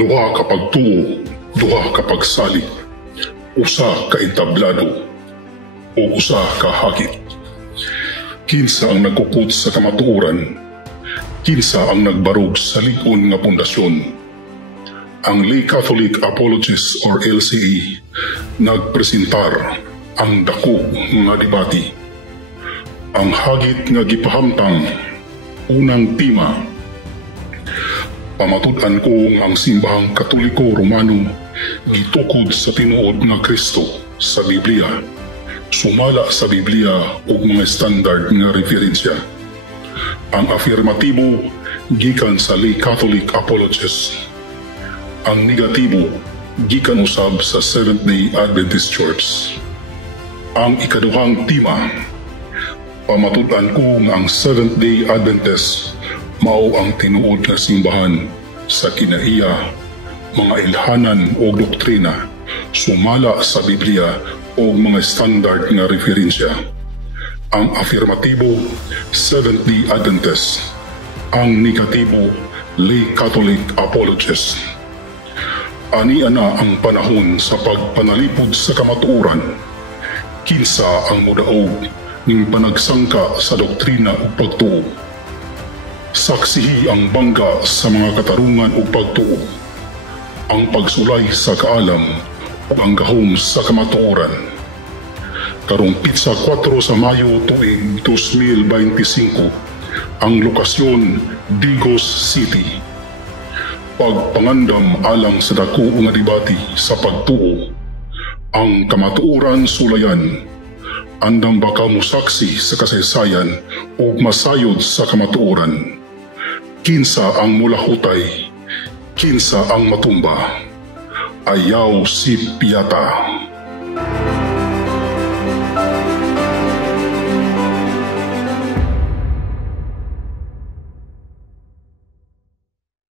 Duha ka pagtuo, duha ka pagsali, usa ka entablado, o usa ka hagit. Kinsa ang nagkukot sa kamatuoran, kinsa ang nagbarog sa lig-on nga pundasyon. Ang Lay Catholic Apologists or LCA nagpresentar ang dako nga debate. Ang hagit nga gipahamtang, unang tema, pamatud-an ko nga ang simbahang Katoliko Romano gitukod sa tinuod nga Kristo sa Biblia, sumala sa Biblia ug mga standard nga referensya. Ang afirmatibo gikan sa Lay Catholic Apologists. Ang negatibo gikan usab sa Seventh-day Adventist Church. Ang ikaduhang tema, pamatud-an ko nga ang Seventh-day Adventist mao ang tinuod nga simbahan sa kinaiya, mga ilhanan o doktrina, sumala sa Biblia o mga standard nga referensya. Ang afirmatibo, Seventh-day Adventist. Ang negatibo, Lay Catholic Apologist. Ania na ang panahon sa pagpanalipod sa kamatuoran. Kinsa ang mudaog ning panagsangka sa doktrina ug pagtuo. Saksihi ang bangga sa mga katarungan ug pagtuo. Ang pagsulay sa kaalam ug ang gahom sa kamatuoran. Karong Pitsa 4 sa Mayo tuig 2025, ang lokasyon Digos City. Pagpangandam alang sa dako nga debate sa pagtuo. Ang kamatuoran sulayan. Andam baka musaksi sa kasaysayan o masayod sa kamatuoran. Kinsa ang mulahutay, kinsa ang matumba. Ayaw si Piata.